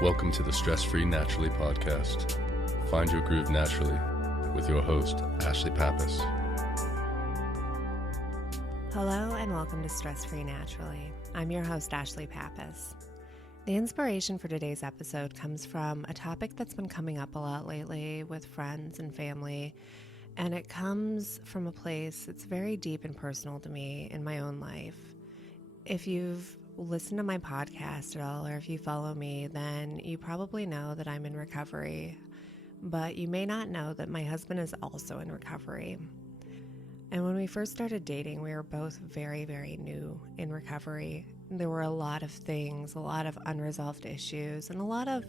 Welcome to the Stress-Free Naturally podcast. Find your groove naturally with your host, Ashlie Pappas. Hello and welcome to Stress-Free Naturally. I'm your host, Ashlie Pappas. The inspiration for today's episode comes from a topic that's been coming up a lot lately with friends and family, and it comes from a place that's very deep and personal to me in my own life. If you've listened to my podcast at all, or if you follow me, then you probably know that I'm in recovery, but you may not know that my husband is also in recovery. And when we first started dating, we were both very, very new in recovery. There were a lot of things, a lot of unresolved issues, and a lot of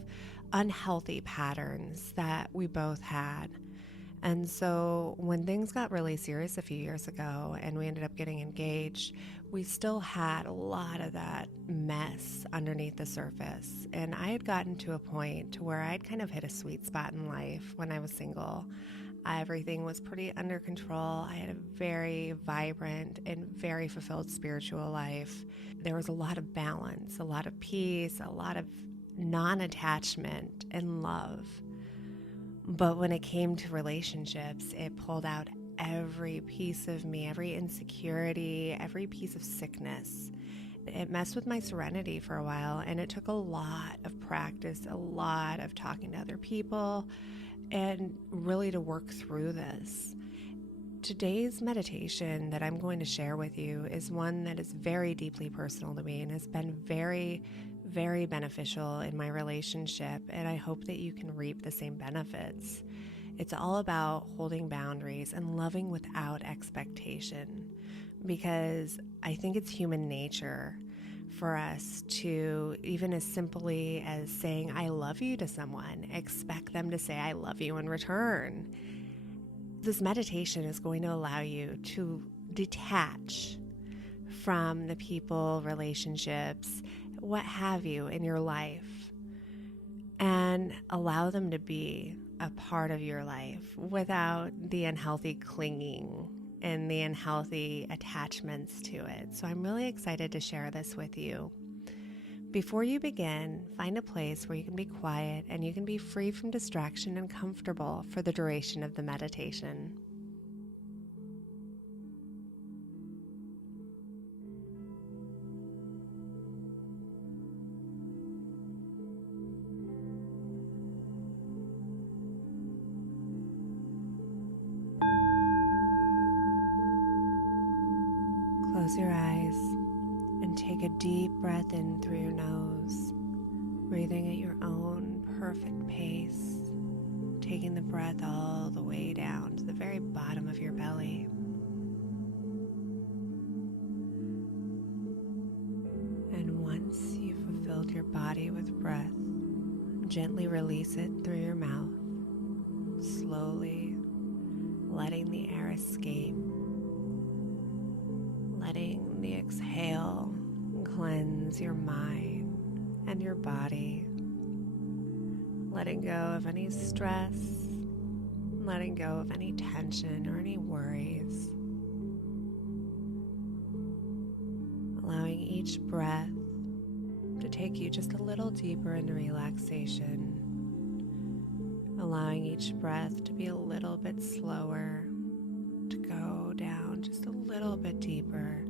unhealthy patterns that we both had. And so when things got really serious a few years ago and we ended up getting engaged, we still had a lot of that mess underneath the surface. And I had gotten to a point to where I'd kind of hit a sweet spot in life when I was single. Everything was pretty under control. I had a very vibrant and very fulfilled spiritual life. There was a lot of balance, a lot of peace, a lot of non-attachment and love. But when it came to relationships, it pulled out every piece of me, every insecurity, every piece of sickness. It messed with my serenity for a while, and it took a lot of practice, a lot of talking to other people, and really to work through this. Today's meditation that I'm going to share with you is one that is very deeply personal to me and has been very, very beneficial in my relationship, and I hope that you can reap the same benefits. It's all about holding boundaries and loving without expectation, because I think it's human nature for us to, even as simply as saying I love you to someone, expect them to say I love you in return. This meditation is going to allow you to detach from the people, relationships, what have you in your life, and allow them to be a part of your life without the unhealthy clinging and the unhealthy attachments to it. So I'm really excited to share this with you. Before you begin, find a place where you can be quiet and you can be free from distraction and comfortable for the duration of the meditation. Close your eyes and take a deep breath in through your nose, breathing at your own perfect pace, taking the breath all the way down to the very bottom of your belly. And once you've fulfilled your body with breath, gently release it through your mouth, slowly letting the air escape. Letting the exhale cleanse your mind and your body. Letting go of any stress, letting go of any tension or any worries. Allowing each breath to take you just a little deeper into relaxation. Allowing each breath to be a little bit slower, to go down just a little bit deeper,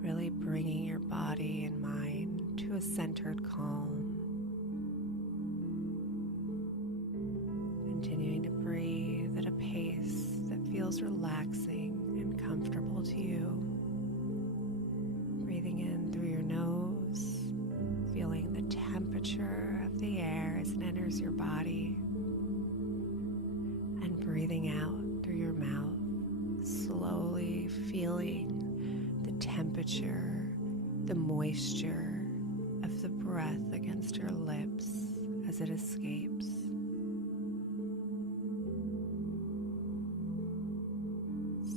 really bringing your body and mind to a centered calm. Continuing to breathe at a pace that feels relaxing and comfortable to you. Breathing in through your nose, feeling the temperature of the air as it enters your body, and breathing out through your mouth, slowly feeling the temperature, the moisture of the breath against your lips as it escapes.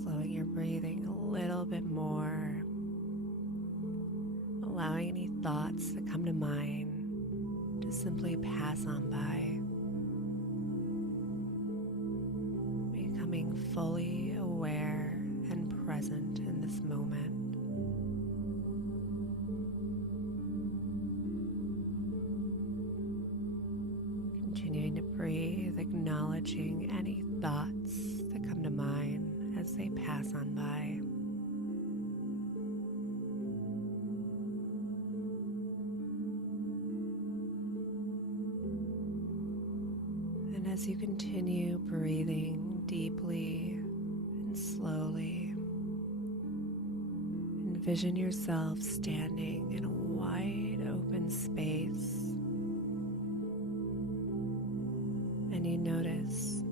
Slowing your breathing a little bit more, allowing any thoughts that come to mind to simply pass on by. Becoming fully aware and present in this moment. with acknowledging any thoughts that come to mind as they pass on by. And as you continue breathing deeply and slowly, envision yourself standing in a wide open space, and you notice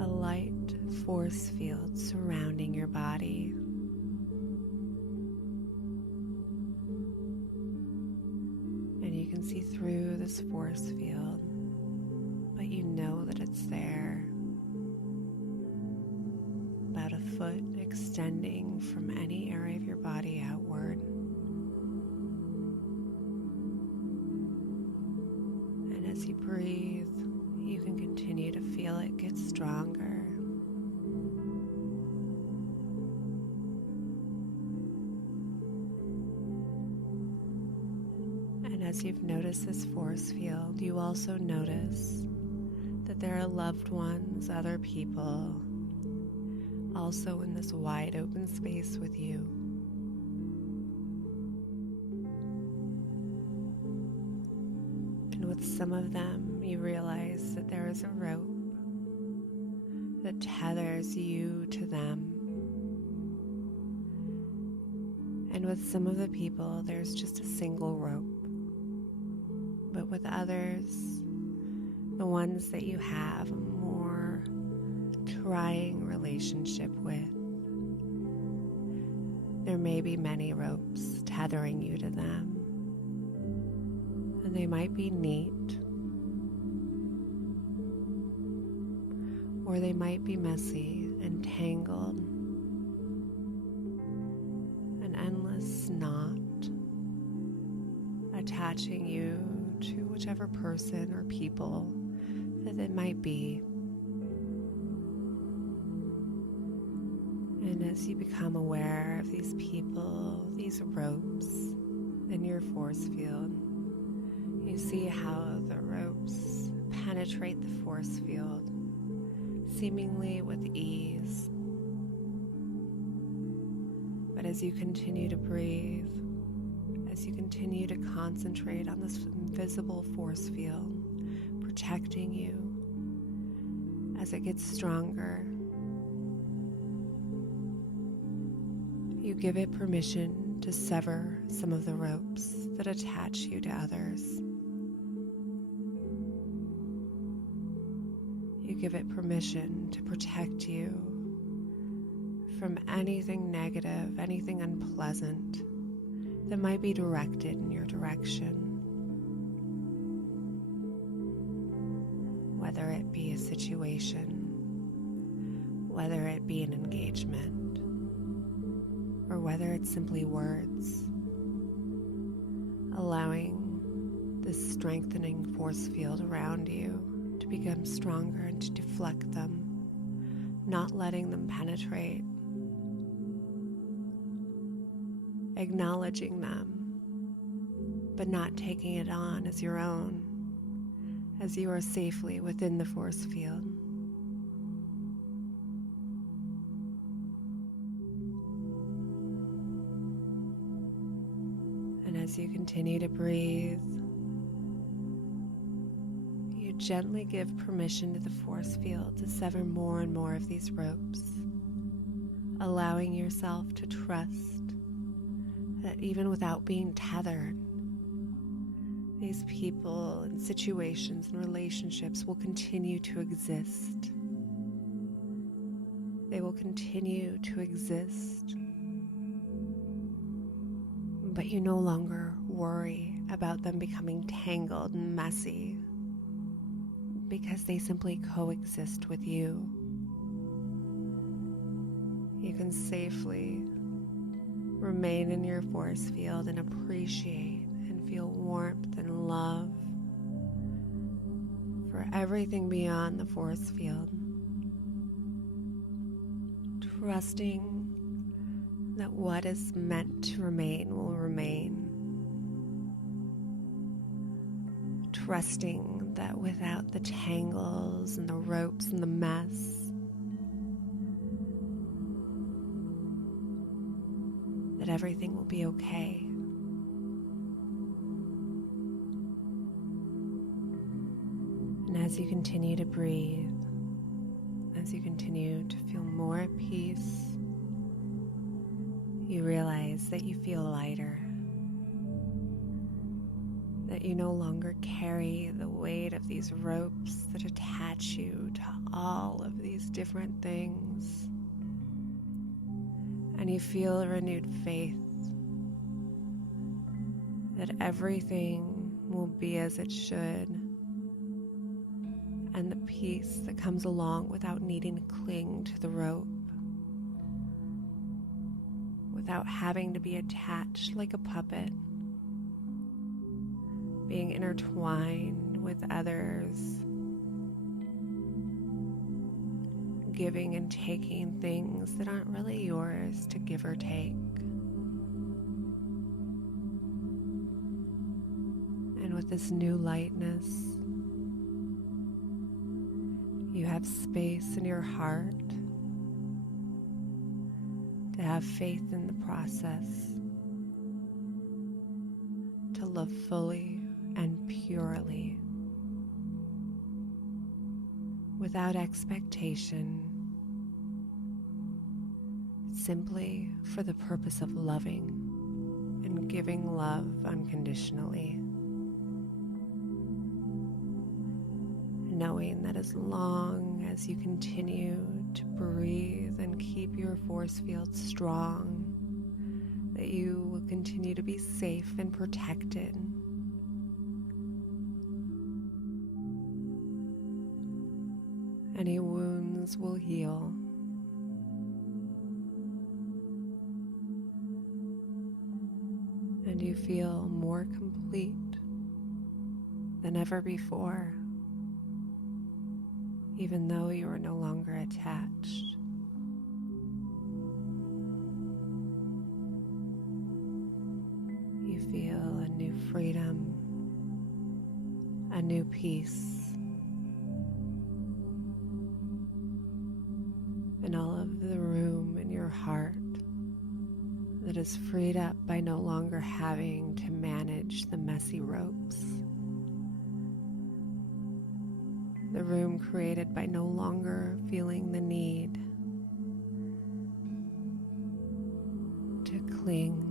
a light force field surrounding your body. And you can see through this force field, but you know that it's there. About a foot extending from any area of your body outward. And as you breathe, you can continue to feel it get stronger. And as you've noticed this force field, you also notice that there are loved ones, other people, also in this wide open space with you. And with some of them, you realize that there is a rope that tethers you to them. And with some of the people, there's just a single rope. But with others, the ones that you have a more trying relationship with, there may be many ropes tethering you to them, and they might be neat, or they might be messy and tangled, an endless knot attaching you to whichever person or people that it might be. And as you become aware of these people, these ropes in your force field, you see how the ropes penetrate the force field seemingly with ease. But as you continue to breathe, as you continue to concentrate on this invisible force field protecting you, as it gets stronger, you give it permission to sever some of the ropes that attach you to others. You give it permission to protect you from anything negative, anything unpleasant that might be directed in your direction. Whether it be a situation, whether it be an engagement, or whether it's simply words, allowing this strengthening force field around you to become stronger and to deflect them, not letting them penetrate, acknowledging them, but not taking it on as your own, as you are safely within the force field. And as you continue to breathe, you gently give permission to the force field to sever more and more of these ropes, allowing yourself to trust that even without being tethered, these people and situations and relationships will continue to exist. They will continue to exist. But you no longer worry about them becoming tangled and messy, because they simply coexist with you. You can safely remain in your force field and appreciate and feel warmth and love for everything beyond the force field. Trusting that what is meant to remain will remain. trusting that without the tangles and the ropes and the mess, that everything will be okay. And as you continue to breathe, as you continue to feel more at peace, you realize that you feel lighter, that you no longer carry the weight of these ropes that attach you to all of these different things. And you feel a renewed faith that everything will be as it should, and the peace that comes along without needing to cling to the rope, without having to be attached like a puppet, being intertwined with others, giving and taking things that aren't really yours to give or take. And with this new lightness, you have space in your heart to have faith in the process, to love fully and purely, without expectation, simply for the purpose of loving and giving love unconditionally. Knowing that as long as you continue to breathe and keep your force field strong, that you will continue to be safe and protected. Any wounds will heal. And you feel more complete than ever before, even though you are no longer attached. You feel a new freedom, a new peace, and all of the room in your heart that is freed up by no longer having to manage the messy ropes. The room created by no longer feeling the need to cling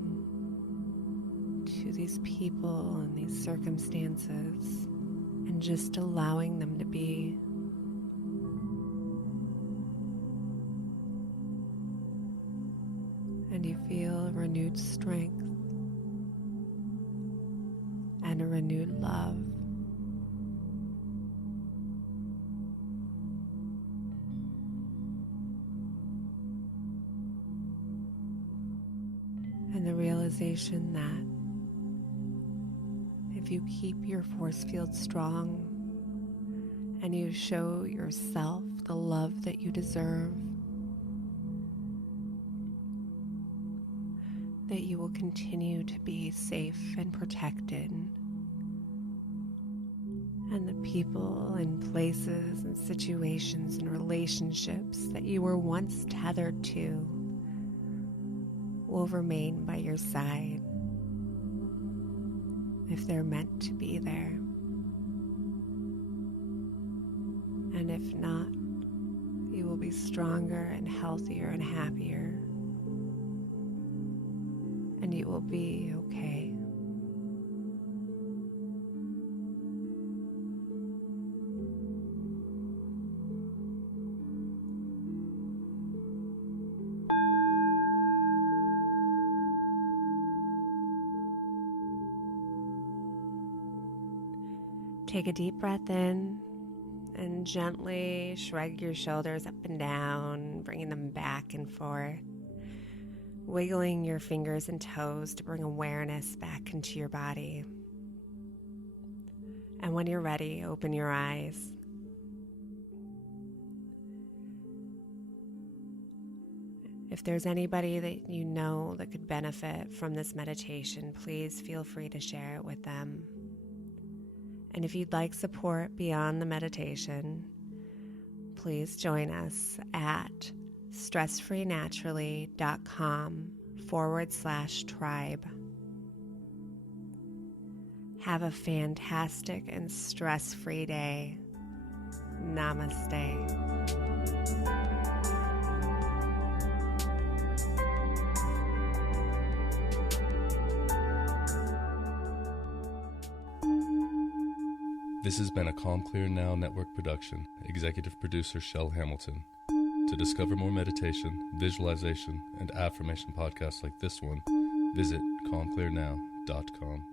to these people and these circumstances, and just allowing them to be. And you feel a renewed strength and a renewed love. And the realization that if you keep your force field strong and you show yourself the love that you deserve, that you will continue to be safe and protected, and the people and places and situations and relationships that you were once tethered to will remain by your side if they're meant to be there. And if not, you will be stronger and healthier and happier, and you will be okay. Take a deep breath in and gently shrug your shoulders up and down, bringing them back and forth, wiggling your fingers and toes to bring awareness back into your body. And when you're ready, open your eyes. If there's anybody that you know that could benefit from this meditation, please feel free to share it with them. And if you'd like support beyond the meditation, please join us at stressfreenaturally.com/tribe. Have a fantastic and stress-free day. Namaste. This has been a Calm Clear Now Network production. Executive producer Shell Hamilton. To discover more meditation, visualization, and affirmation podcasts like this one, visit calmclearnow.com.